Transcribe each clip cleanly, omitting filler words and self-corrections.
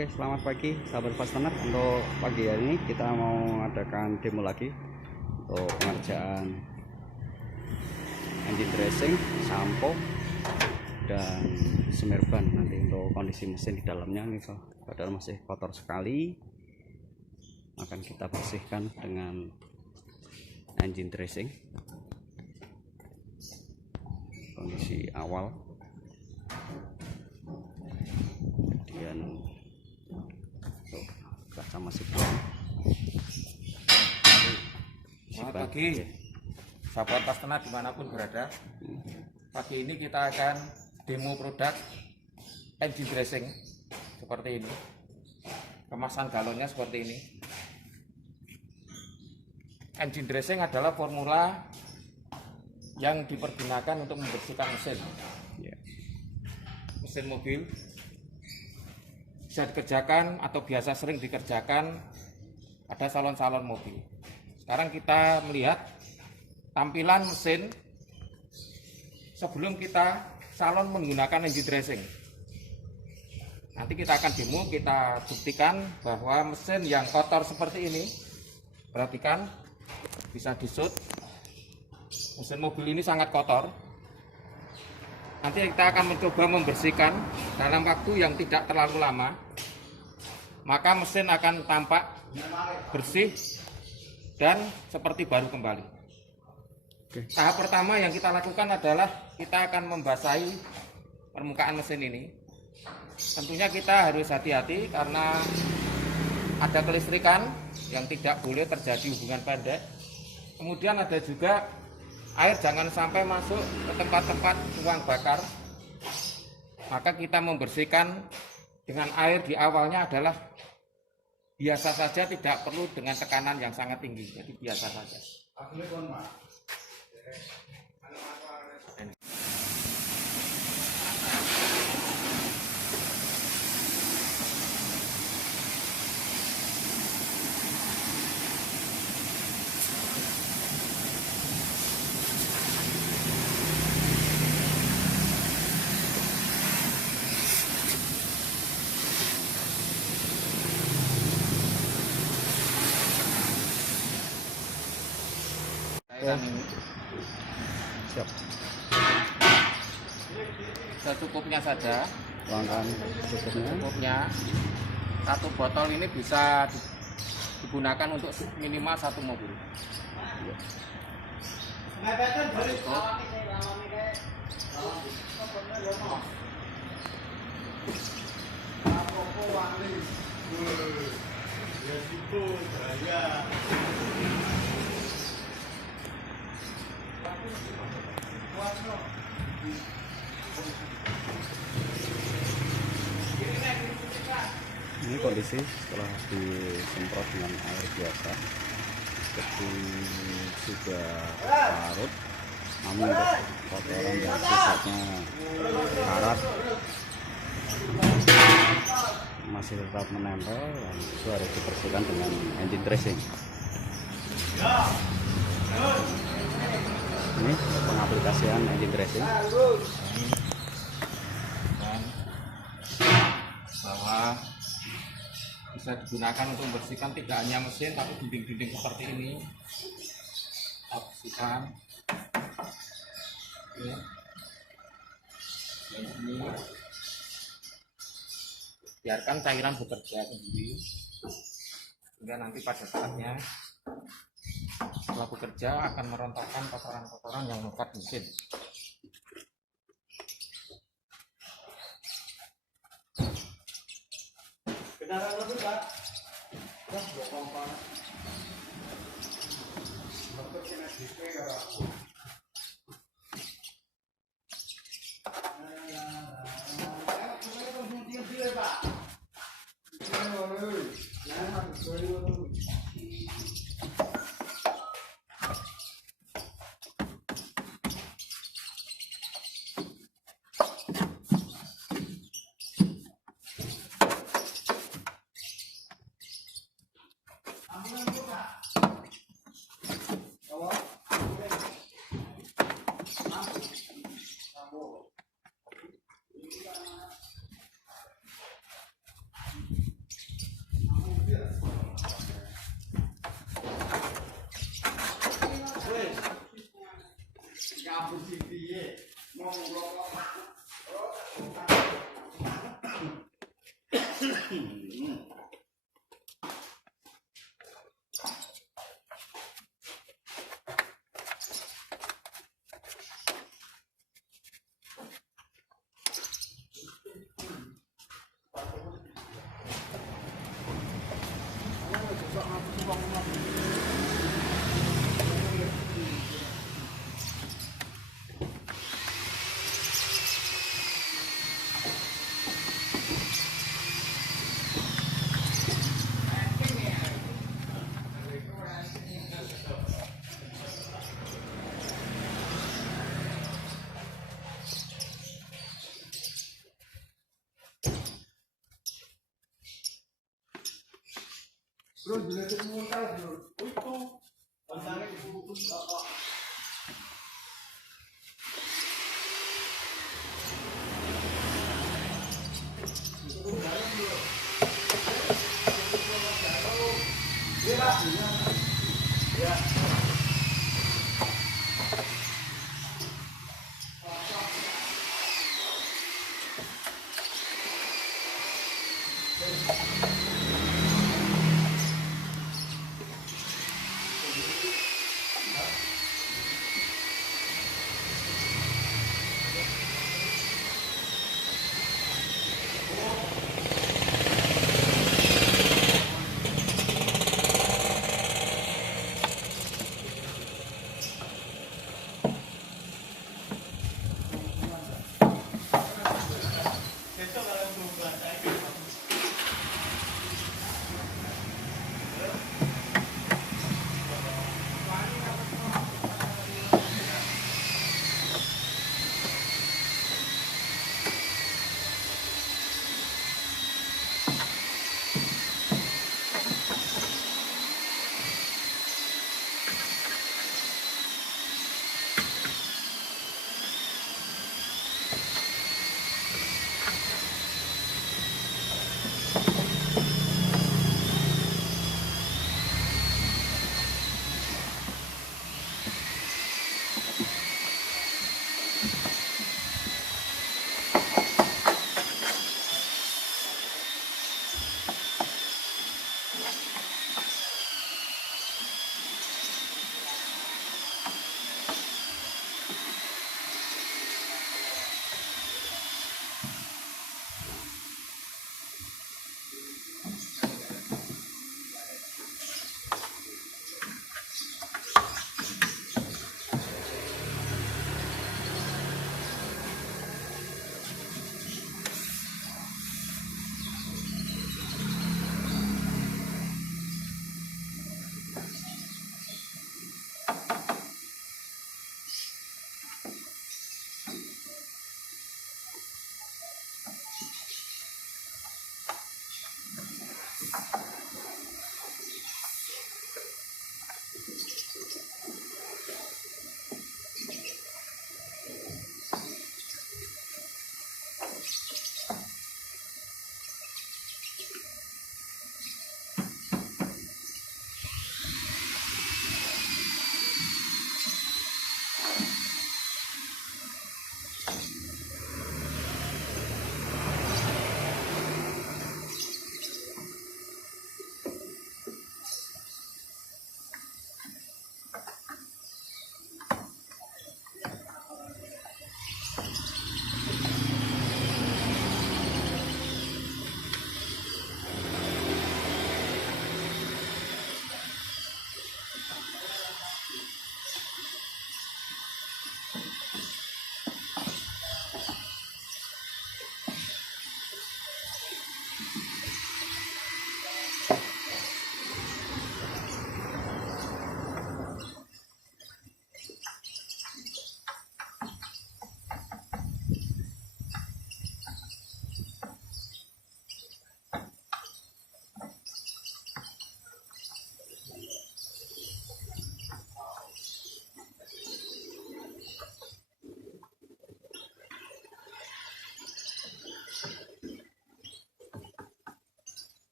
Oke, selamat pagi sahabat fastener. Untuk pagi hari ini kita mau mengadakan demo lagi untuk pengerjaan engine dressing, sampo, dan semir ban. Nanti untuk kondisi mesin di dalamnya ini padahal masih kotor sekali, akan kita bersihkan dengan engine dressing. Kondisi awal, kemudian kaca masih belum. Selamat pagi sahabat fastener dimanapun berada. Pagi ini kita akan demo produk engine dressing seperti ini. Kemasan galonnya seperti ini. Engine dressing adalah formula yang dipergunakan untuk membersihkan mesin. Mesin mobil bisa dikerjakan atau biasa sering dikerjakan pada salon-salon mobil. Sekarang kita melihat tampilan mesin sebelum kita salon menggunakan engine dressing. Nanti kita akan demo, kita buktikan bahwa mesin yang kotor seperti ini, perhatikan, bisa disut. Mesin mobil ini sangat kotor. Nanti kita akan mencoba membersihkan dalam waktu yang tidak terlalu lama. Maka mesin akan tampak bersih dan seperti baru kembali. Tahap pertama yang kita lakukan adalah kita akan membasahi permukaan mesin ini. Tentunya kita harus hati-hati karena ada kelistrikan yang tidak boleh terjadi hubungan pendek. Kemudian ada juga air jangan sampai masuk ke tempat-tempat ruang bakar. Maka kita membersihkan dengan air di awalnya adalah biasa saja, tidak perlu dengan tekanan yang sangat tinggi. Jadi biasa saja. Siap. Secukupnya saja. Tuangkan Cukupnya. Satu botol ini bisa digunakan untuk minimal satu mobil. Cukup. Ini kondisi setelah disemprot dengan air biasa, seperti sudah larut, namun untuk kotoran dan sisanya karat masih tetap menempel, dan itu harus dibersihkan dengan engine dressing. Ini pengaplikasian engine dressing. Dan bahwa bisa digunakan untuk membersihkan tidak hanya mesin tapi dinding-dinding seperti ini. Kita bersihkan. Oke. Dan ini biarkan cairan bekerja sendiri hingga nanti pada saatnya setelah bekerja akan merontokkan kotoran-kotoran yang melekat mesin. Bro, jelasin muter bro. Itu pantangan dibungkus kakak. Itu dalam bro. Ya.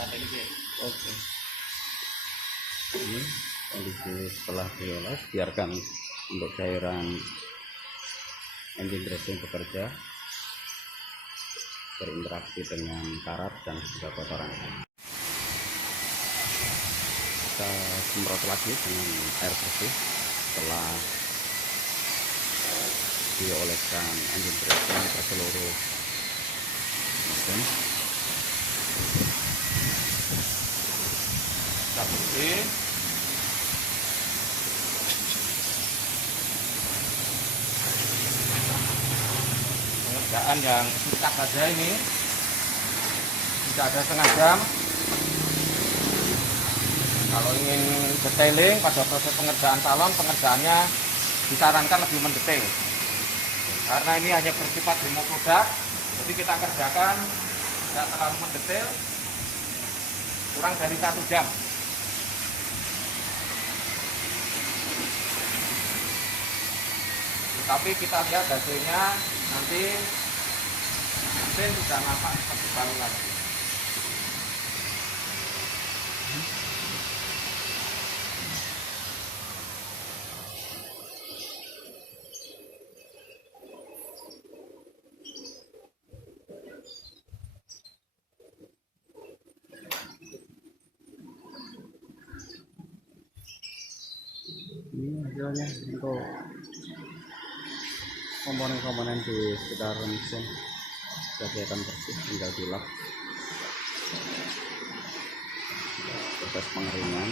Oke. Ini kondisi setelah dioles, biarkan untuk cairan engine dressing bekerja, berinteraksi dengan karat dan juga kotoran. Kita semprot lagi dengan air bersih setelah dioleskan engine dressing ke seluruh mesin. Kita bersih. Pengerjaan yang singkat saja ini, tidak ada setengah jam. Kalau ingin detailing pada proses pengerjaan salon, pengerjaannya disarankan lebih mendetail. Karena ini hanya bersifat demo produk, jadi kita kerjakan tidak terlalu mendetail, kurang dari 1 jam. Tapi kita lihat hasilnya nanti mesin sudah nampak seperti baru lagi. Ini hasilnya untuk komponen-komponen di sekitar mesin sudah kelihatan bersih, tinggal dilap proses pengeringan.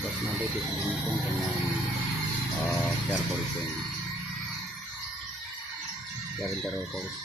Terus nanti disambung dengan air polishing, air interior polish.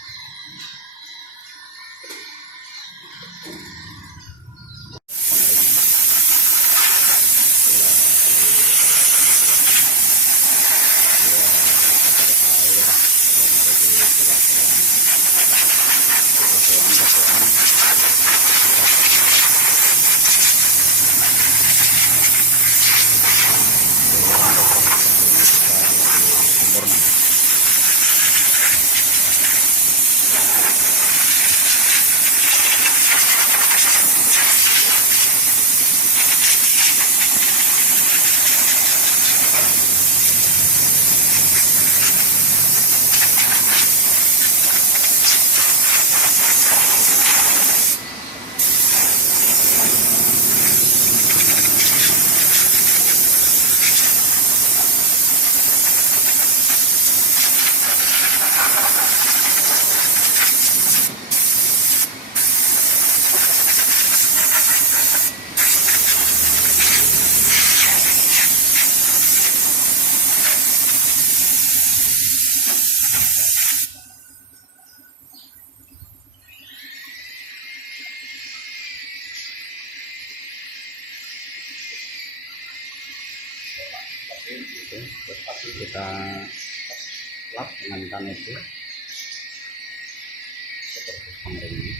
Terus kita lap dengan kanebo seperti pengering.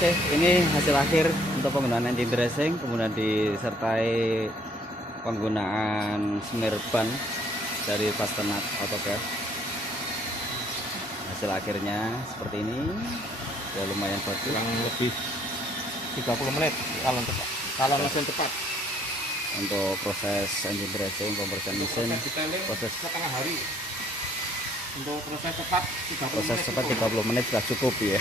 Oke, ini hasil akhir untuk penggunaan engine dressing, kemudian disertai penggunaan smear ban dari Fastenat AutoCAD. Hasil akhirnya seperti ini, ya lumayan bagus. Kurang lebih 30 menit kalau mesin cepat. Untuk proses engine dressing, pembersihan mesin, proses setengah hari. Untuk proses cepat 30 menit sudah cukup ya.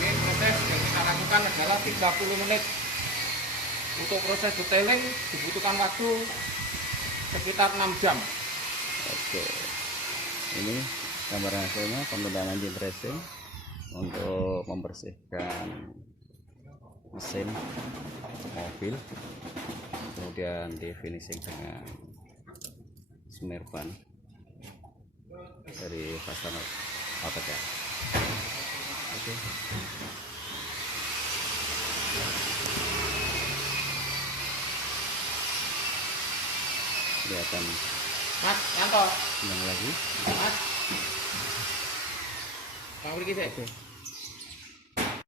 Ini proses yang kita lakukan adalah 30 menit. Untuk proses detailing dibutuhkan waktu sekitar 6 jam. Oke, ini gambar hasilnya penggunaan engine dressing untuk membersihkan mesin mobil, kemudian di finishing dengan smear ban dari fastener AutoCAD. Oke. Kelihatan Mas, Yanto. yang lagi. Mas. Bang Riki sih. Oke.